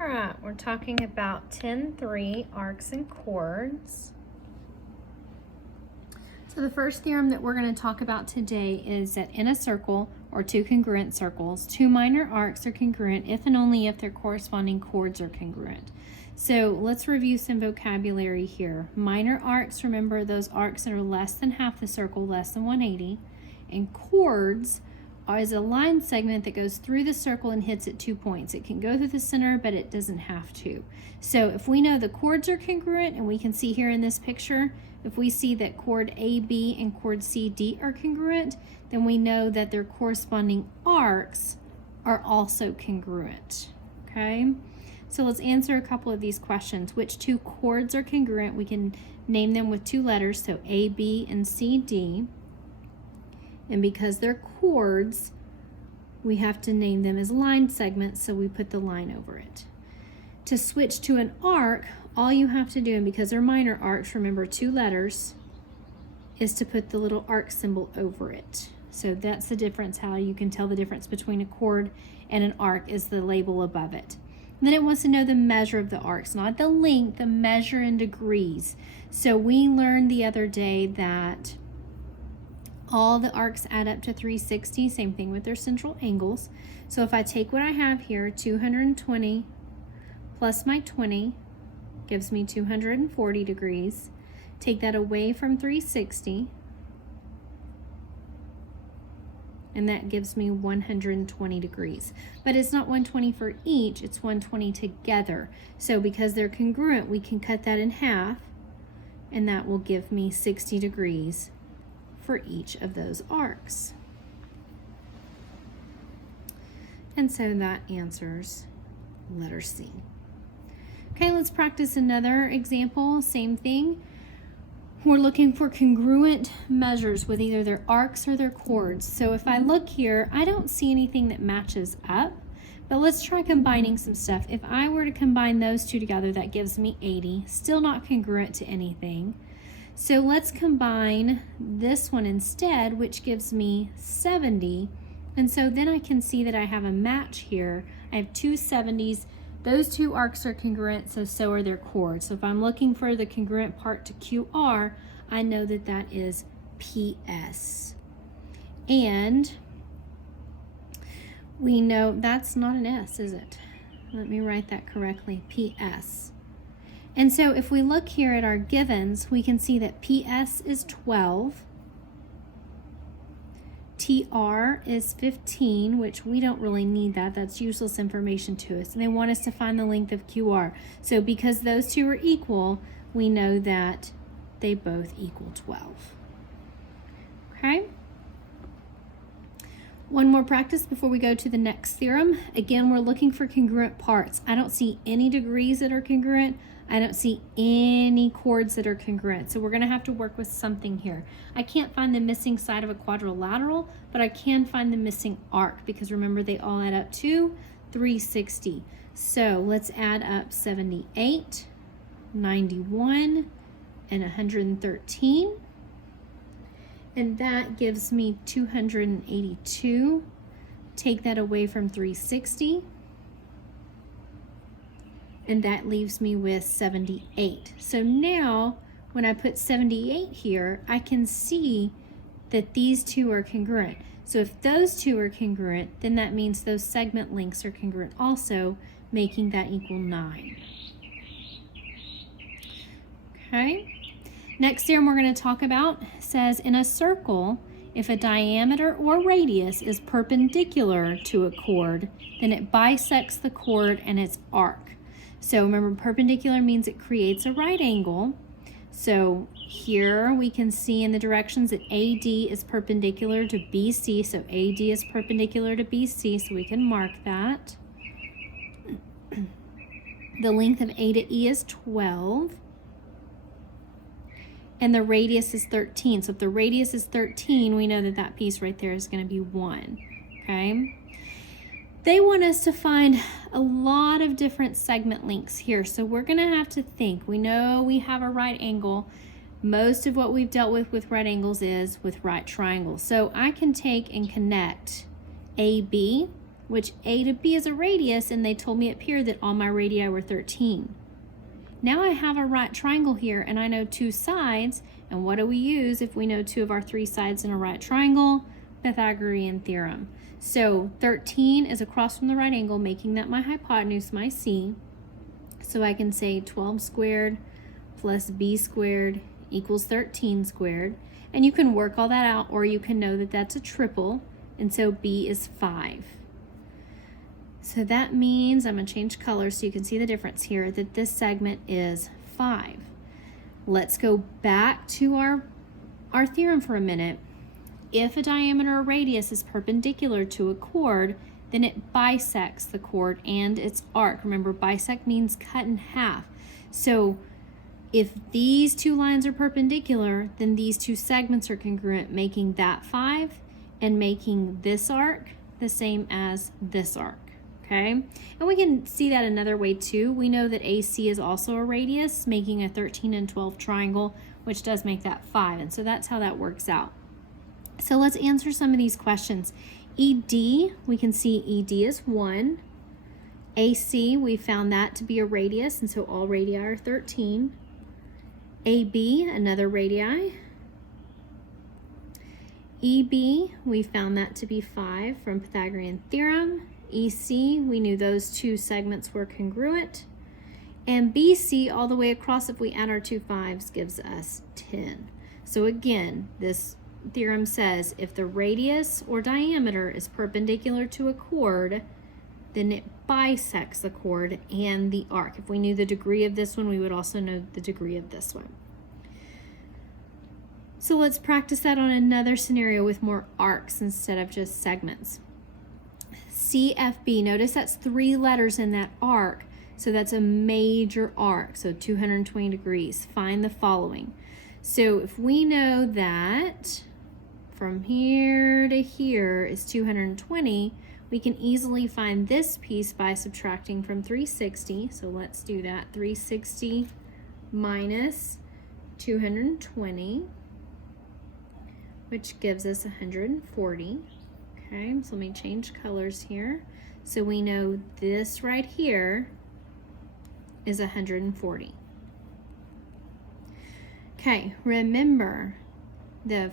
All right, we're talking about 10-3 arcs and chords. So the first theorem that we're going to talk about today is that in a circle or two congruent circles, two minor arcs are congruent if and only if their corresponding chords are congruent. So let's review some vocabulary here. Minor arcs, remember those arcs that are less than half the circle, less than 180. And chords is a line segment that goes through the circle and hits at 2 points. It can go through the center, but it doesn't have to. So if we know the chords are congruent, and we can see here in this picture, if we see that chord AB and chord CD are congruent, then we know that their corresponding arcs are also congruent, okay? So let's answer a couple of these questions. Which two chords are congruent? We can name them with two letters, so A, B, and C, D. And because they're chords, we have to name them as line segments, so we put the line over it. To switch to an arc, all you have to do, and because they're minor arcs, remember two letters, is to put the little arc symbol over it. So that's the difference, how you can tell the difference between a chord and an arc is the label above it. And then it wants to know the measure of the arcs, not the length, the measure in degrees. So we learned the other day that all the arcs add up to 360, same thing with their central angles. So if I take what I have here, 220 plus my 20 gives me 240 degrees. Take that away from 360, and that gives me 120 degrees. But it's not 120 for each, it's 120 together. So because they're congruent, we can cut that in half, and that will give me 60 degrees for each of those arcs. And so that answers letter C. Okay, let's practice another example. Same thing. We're looking for congruent measures with either their arcs or their chords. So if I look here, I don't see anything that matches up, but let's try combining some stuff. If I were to combine those two together, that gives me 80, still not congruent to anything. So let's combine this one instead, which gives me 70. And so then I can see that I have a match here. I have two 70s. Those two arcs are congruent, so are their chords. So if I'm looking for the congruent part to QR, I know that that is PS. And we know that's not an S, is it? Let me write that correctly, PS. And so if we look here at our givens, we can see that PS is 12, TR is 15, which we don't really need that. That's useless information to us. And they want us to find the length of QR. So because those two are equal, we know that they both equal 12. Okay? One more practice before we go to the next theorem. Again, we're looking for congruent parts. I don't see any degrees that are congruent. I don't see any chords that are congruent. So we're going to have to work with something here. I can't find the missing side of a quadrilateral, but I can find the missing arc because remember they all add up to 360. So let's add up 78, 91, and 113. And that gives me 282. Take that away from 360. And that leaves me with 78. So now, when I put 78 here, I can see that these two are congruent. So if those two are congruent, then that means those segment lengths are congruent also, making that equal 9. Okay? Next theorem we're going to talk about says in a circle, if a diameter or radius is perpendicular to a chord, then it bisects the chord and its arc. So remember, perpendicular means it creates a right angle. So here we can see in the directions that AD is perpendicular to BC. So AD is perpendicular to BC, so we can mark that. The length of A to E is 12. And the radius is 13. So if the radius is 13, we know that that piece right there is going to be 1. Okay? They want us to find a lot of different segment lengths here. So we're going to have to think. We know we have a right angle. Most of what we've dealt with right angles is with right triangles. So I can take and connect AB which A to B is a radius, and they told me up here that all my radii were 13. Now I have a right triangle here, and I know two sides, and what do we use if we know two of our three sides in a right triangle? Pythagorean Theorem. So 13 is across from the right angle, making that my hypotenuse, my C. So I can say 12 squared plus B squared equals 13 squared. And you can work all that out, or you can know that that's a triple, and so B is 5. So that means, I'm going to change colors so you can see the difference here, that this segment is 5. Let's go back to our theorem for a minute. If a diameter or radius is perpendicular to a chord, then it bisects the chord and its arc. Remember, bisect means cut in half. So if these two lines are perpendicular, then these two segments are congruent, making that 5 and making this arc the same as this arc. Okay, and we can see that another way too. We know that AC is also a radius, making a 13 and 12 triangle, which does make that 5, and so that's how that works out. So let's answer some of these questions. ED, we can see ED is 1. AC, we found that to be a radius, and so all radii are 13. AB, another radii. EB, we found that to be 5 from Pythagorean Theorem. EC, we knew those two segments were congruent. And BC, all the way across, if we add our two 5s, gives us 10. So again, this theorem says if the radius or diameter is perpendicular to a chord, then it bisects the chord and the arc. If we knew the degree of this one, we would also know the degree of this one. So let's practice that on another scenario with more arcs instead of just segments. CFB, notice that's 3 letters in that arc, so that's a major arc, so 220 degrees. Find the following. So if we know that from here to here is 220, we can easily find this piece by subtracting from 360. So let's do that. 360 minus 220, which gives us 140. Okay, so let me change colors here. So we know this right here is 140. Okay, remember the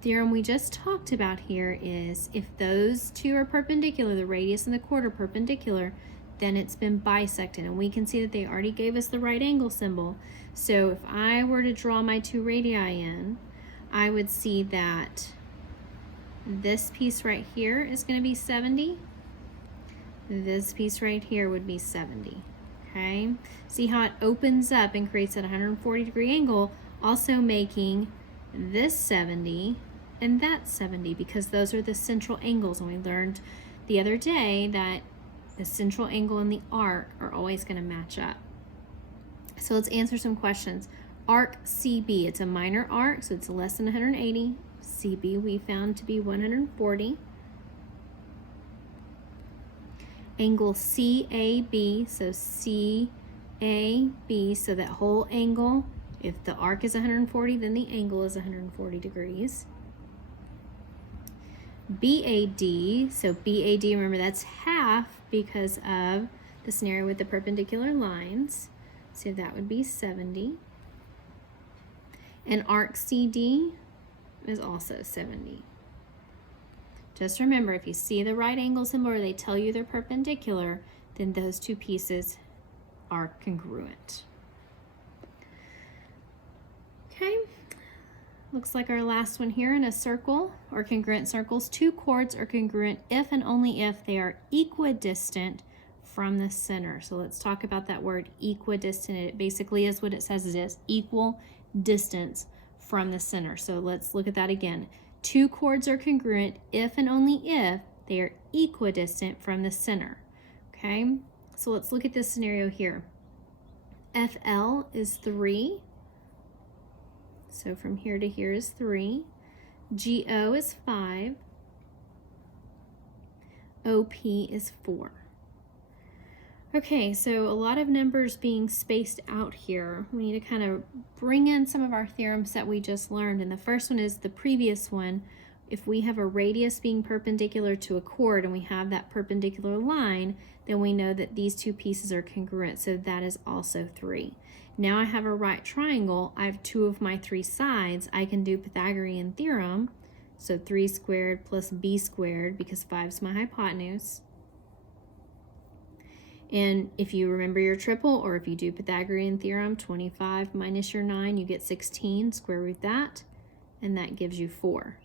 theorem we just talked about here is if those two are perpendicular, the radius and the chord are perpendicular, then it's been bisected. And we can see that they already gave us the right angle symbol. So if I were to draw my two radii in, I would see that this piece right here is going to be 70. This piece right here would be 70. Okay, see how it opens up and creates that 140 degree angle, also making this 70 and that 70, because those are the central angles. And we learned the other day that the central angle and the arc are always going to match up. So let's answer some questions. Arc CB, it's a minor arc, so it's less than 180. CB we found to be 140. Angle CAB, so CAB, so that whole angle, if the arc is 140, then the angle is 140 degrees. BAD, so BAD, remember that's half because of the scenario with the perpendicular lines, so that would be 70. And arc CD is also 70. Just remember, if you see the right angle symbol or they tell you they're perpendicular, then those two pieces are congruent. Okay, looks like our last one here in a circle or congruent circles. Two chords are congruent if and only if they are equidistant from the center. So let's talk about that word equidistant. It basically is what it says it is, equal distance from the center. So let's look at that again. Two chords are congruent if and only if they are equidistant from the center. Okay, so let's look at this scenario here. FL is 3. So from here to here is 3. GO is 5. OP is 4. Okay, so a lot of numbers being spaced out here. We need to kind of bring in some of our theorems that we just learned. And the first one is the previous one. if we have a radius being perpendicular to a chord and we have that perpendicular line, then we know that these two pieces are congruent, so that is also 3. Now I have a right triangle. I have 2 of my 3 sides. I can do Pythagorean Theorem, so 3 squared plus b squared, because 5 is my hypotenuse. And if you remember your triple, or if you do Pythagorean Theorem, 25 minus your 9, you get 16, square root that, and that gives you 4.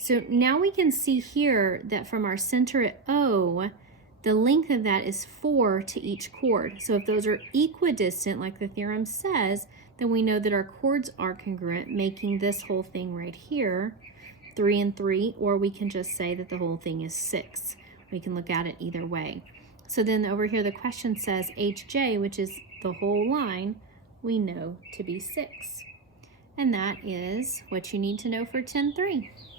So now we can see here that from our center at O, the length of that is 4 to each chord. So if those are equidistant, like the theorem says, then we know that our chords are congruent, making this whole thing right here 3 and 3, or we can just say that the whole thing is 6. We can look at it either way. So then over here the question says HJ, which is the whole line, we know to be 6. And that is what you need to know for 10.3.